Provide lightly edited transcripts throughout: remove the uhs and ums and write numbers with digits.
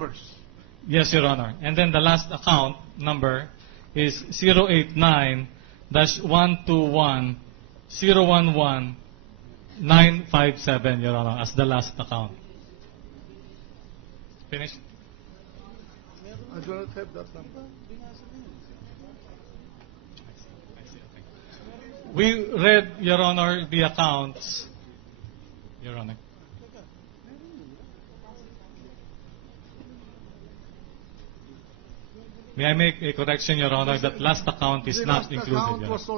numbers. Yes, Your Honor. And then the last account number is 089-121-011-957, Your Honor, as the last account. Finished? I do not have that number. We read, Your Honor, the accounts. Your Honor. May I make a correction, Your Honor, that last account is not included. The last account was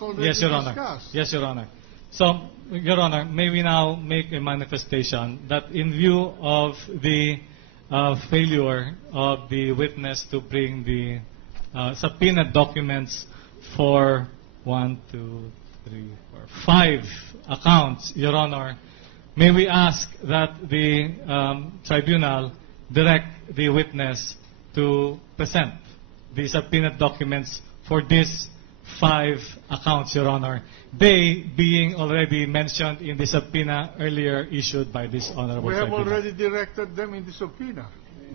already Yes, Your Honor. discussed. Yes, Your Honor. So, Your Honor, may we now make a manifestation that in view of the failure of the witness to bring the subpoenaed documents for 5 accounts, Your Honor, may we ask that the tribunal direct the witness to present the subpoenaed documents for these 5 accounts, Your Honor, they being already mentioned in the subpoena earlier issued by this Honorable We have Tribunal. already directed them in the subpoena.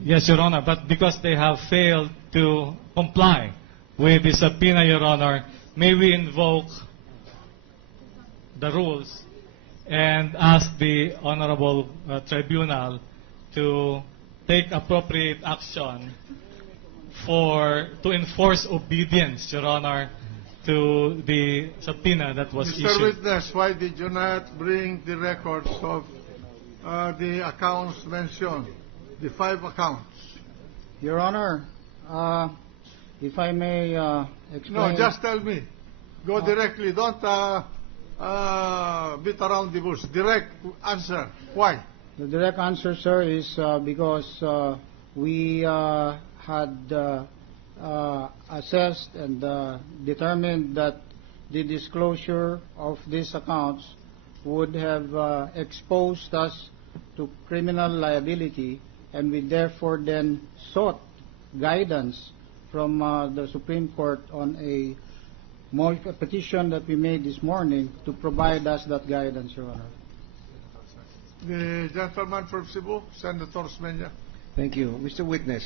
Yes, Your Honor, but because they have failed to comply with the subpoena, Your Honor, may we invoke the rules and ask the Honorable Tribunal to take appropriate action to enforce obedience, Your Honor, to the subpoena that was Mr. issued. Witness, why did you not bring the records of the accounts mentioned, the 5 accounts? Your Honor, if I may explain... No, just tell me. Go directly. Don't beat around the bush. Direct answer. Why? The direct answer, sir, is because we had assessed and determined that the disclosure of these accounts would have exposed us to criminal liability, and we therefore then sought guidance from the Supreme Court on a petition that we made this morning to provide us that guidance, Your Honor. The gentleman from Cebu, Senator Smenya. Thank you. Mr. Witness,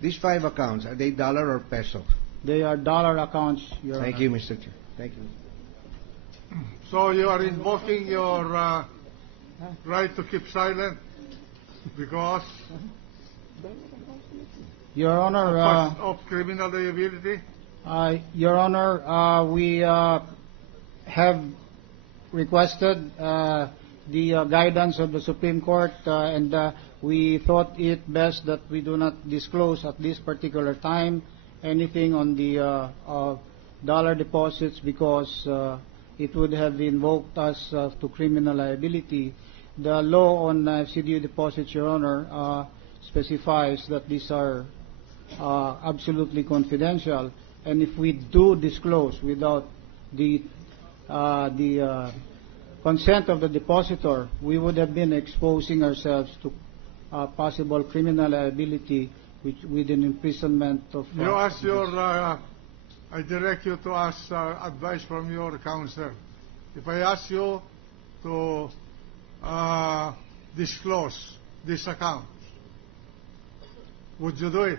these 5 accounts, are they dollar or peso? They are dollar accounts, Your Honor. Thank you, Mr. Chair. Thank you. So you are invoking your right to keep silent because Your Honor, of criminal liability? Your Honor, we have requested the guidance of the Supreme Court, and we thought it best that we do not disclose at this particular time anything on the dollar deposits because it would have invoked us to criminal liability. The law on CDU deposits, Your Honor, specifies that these are absolutely confidential, and if we do disclose without the consent of the depositor, we would have been exposing ourselves to possible criminal liability with an imprisonment of... You ask your... I direct you to ask advice from your counsel. If I ask you to disclose this account, would you do it?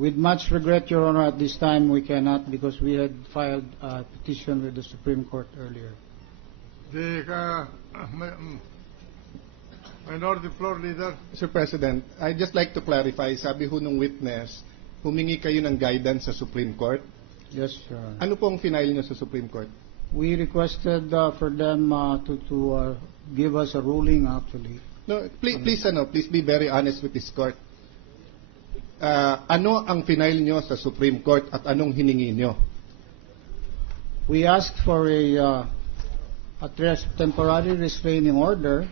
With much regret, Your Honor, at this time we cannot because we had filed a petition with the Supreme Court earlier. The Minority Floor Leader. Mr. President, I'd just like to clarify, sabi ho nung witness, humingi kayo ng guidance sa Supreme Court. Yes, Your Honor. Ano pong final nyo sa Supreme Court? We requested for them to give us a ruling, actually. No, please be very honest with this court. Ano ang final nyo sa Supreme Court at anong hiningi nyo? We asked for a temporary restraining order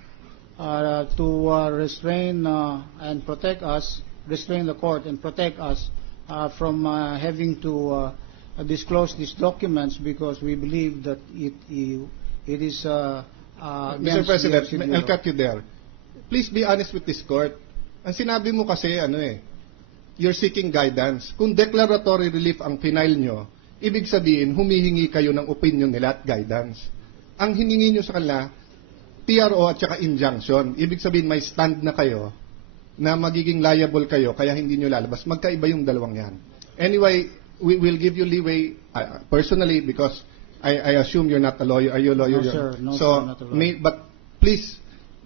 to restrain and protect us, restrain the court and protect us from having to disclose these documents because we believe that it is Mr. against President, the FCDO I'll law. cut you there. Please be honest with this court. Ang sinabi mo kasi, you're seeking guidance. Kung declaratory relief ang final nyo, ibig sabihin, humihingi kayo ng opinion nila at guidance. Ang hiningi nyo sa kanila, TRO at saka injunction. Ibig sabihin, may stand na kayo na magiging liable kayo, kaya hindi nyo lalabas. Magkaiba yung dalawang yan. Anyway, we will give you leeway personally because I assume you're not a lawyer. Are you a lawyer? No, sir. No, so, sir, not a lawyer. but please,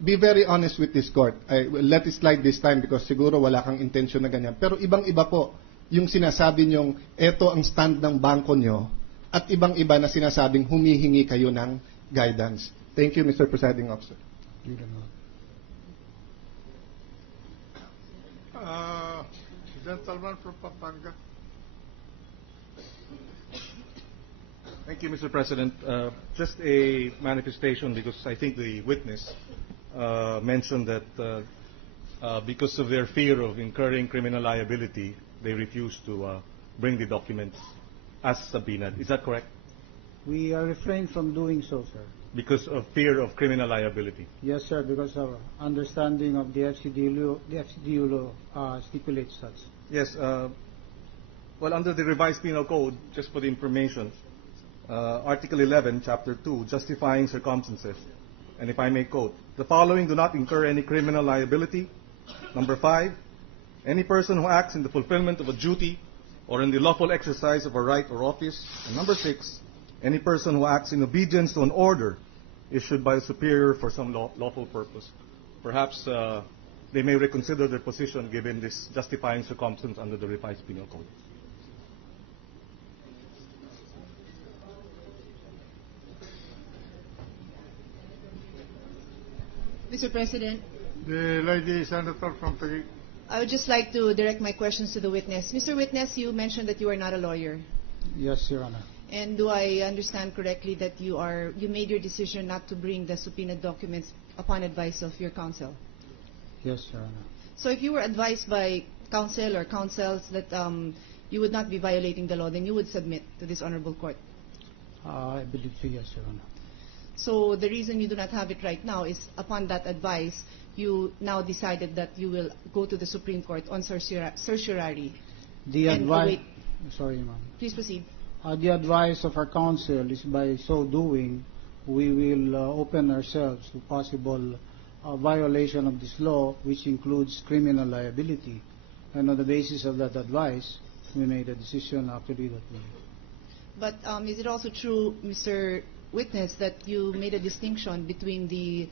be very honest with this court. I will let it slide this time because siguro wala kang intention na ganyan. Pero ibang-iba po yung sinasabi nyong eto ang stand ng bangko nyo at ibang-iba na sinasabing humihingi kayo ng guidance. Thank you, Mr. Presiding Officer. Gentleman from Pampanga. Thank you, Mr. President. Just a manifestation because I think the witness mentioned that because of their fear of incurring criminal liability, they refused to bring the documents as subpoenaed. Is that correct? We refrain from doing so, sir. Because of fear of criminal liability. Yes, sir, because our understanding of the FCDO law stipulates such. Yes. Well, under the revised penal code, just for the information, Article 11, Chapter 2, justifying circumstances. And if I may quote, the following do not incur any criminal liability. Number 5, any person who acts in the fulfillment of a duty or in the lawful exercise of a right or office. And number 6, any person who acts in obedience to an order issued by a superior for some lawful purpose. Perhaps they may reconsider their position given this justifying circumstance under the revised penal code. Mr. President, The lady senator from Taguig. I would just like to direct my questions to the witness. Mr. Witness, you mentioned that you are not a lawyer. Yes, Your Honor. And do I understand correctly that you made your decision not to bring the subpoenaed documents upon advice of your counsel? Yes, Your Honor. So if you were advised by counsel or counsels that you would not be violating the law, then you would submit to this honorable court. I believe so, yes, Your Honor. So the reason you do not have it right now is upon that advice, you now decided that you will go to the Supreme Court on certiorari. The And advice... await- Sorry, ma'am. Please proceed. The advice of our counsel is by so doing, we will open ourselves to possible violation of this law, which includes criminal liability. And on the basis of that advice, we made a decision actually that way. But is it also true, Mr. Witness, that you made a distinction between the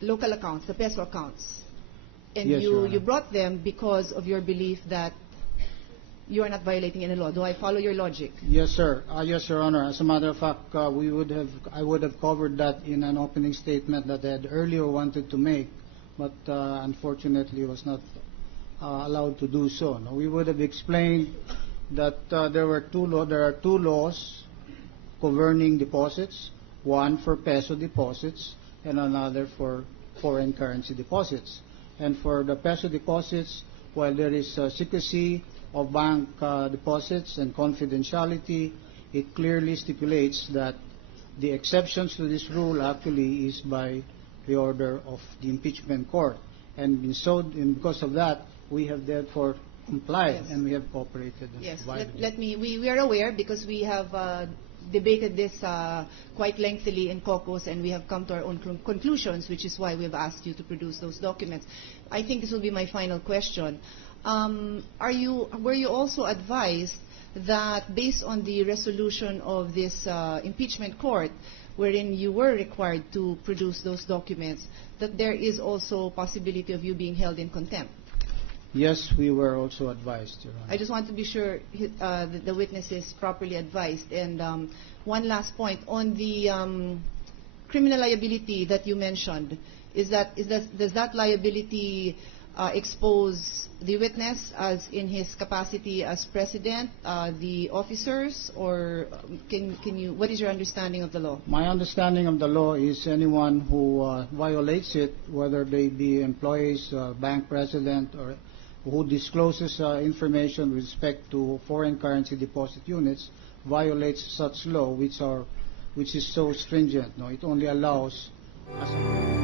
local accounts, the peso accounts, and Yes, Your Honor. you brought them because of your belief that you are not violating any law? Do I follow your logic? Yes, sir. Yes, Your Honor. As a matter of fact, I would have covered that in an opening statement that I had earlier wanted to make, but unfortunately was not allowed to do so. Now, we would have explained that there are two laws governing deposits, one for peso deposits and another for foreign currency deposits. And for the peso deposits, while there is secrecy of bank deposits and confidentiality, it clearly stipulates that the exceptions to this rule actually is by the order of the impeachment court. And because of that, we have therefore complied, Yes. and we have cooperated. and Yes. provided. We are aware because we have debated this quite lengthily in caucus, and we have come to our own conclusions, which is why we have asked you to produce those documents. I think this will be my final question. Were you also advised that based on the resolution of this impeachment court, wherein you were required to produce those documents, that there is also possibility of you being held in contempt? Yes, we were also advised, Your Honor. I just want to be sure that the witness is properly advised. And one last point on the criminal liability that you mentioned. Does that liability expose the witness as in his capacity as president, the officers, or what is your understanding of the law? My understanding of the law is anyone who violates it, whether they be employees, bank president, or who discloses information with respect to foreign currency deposit units, violates such law, which our which is so stringent. No, it only allows as a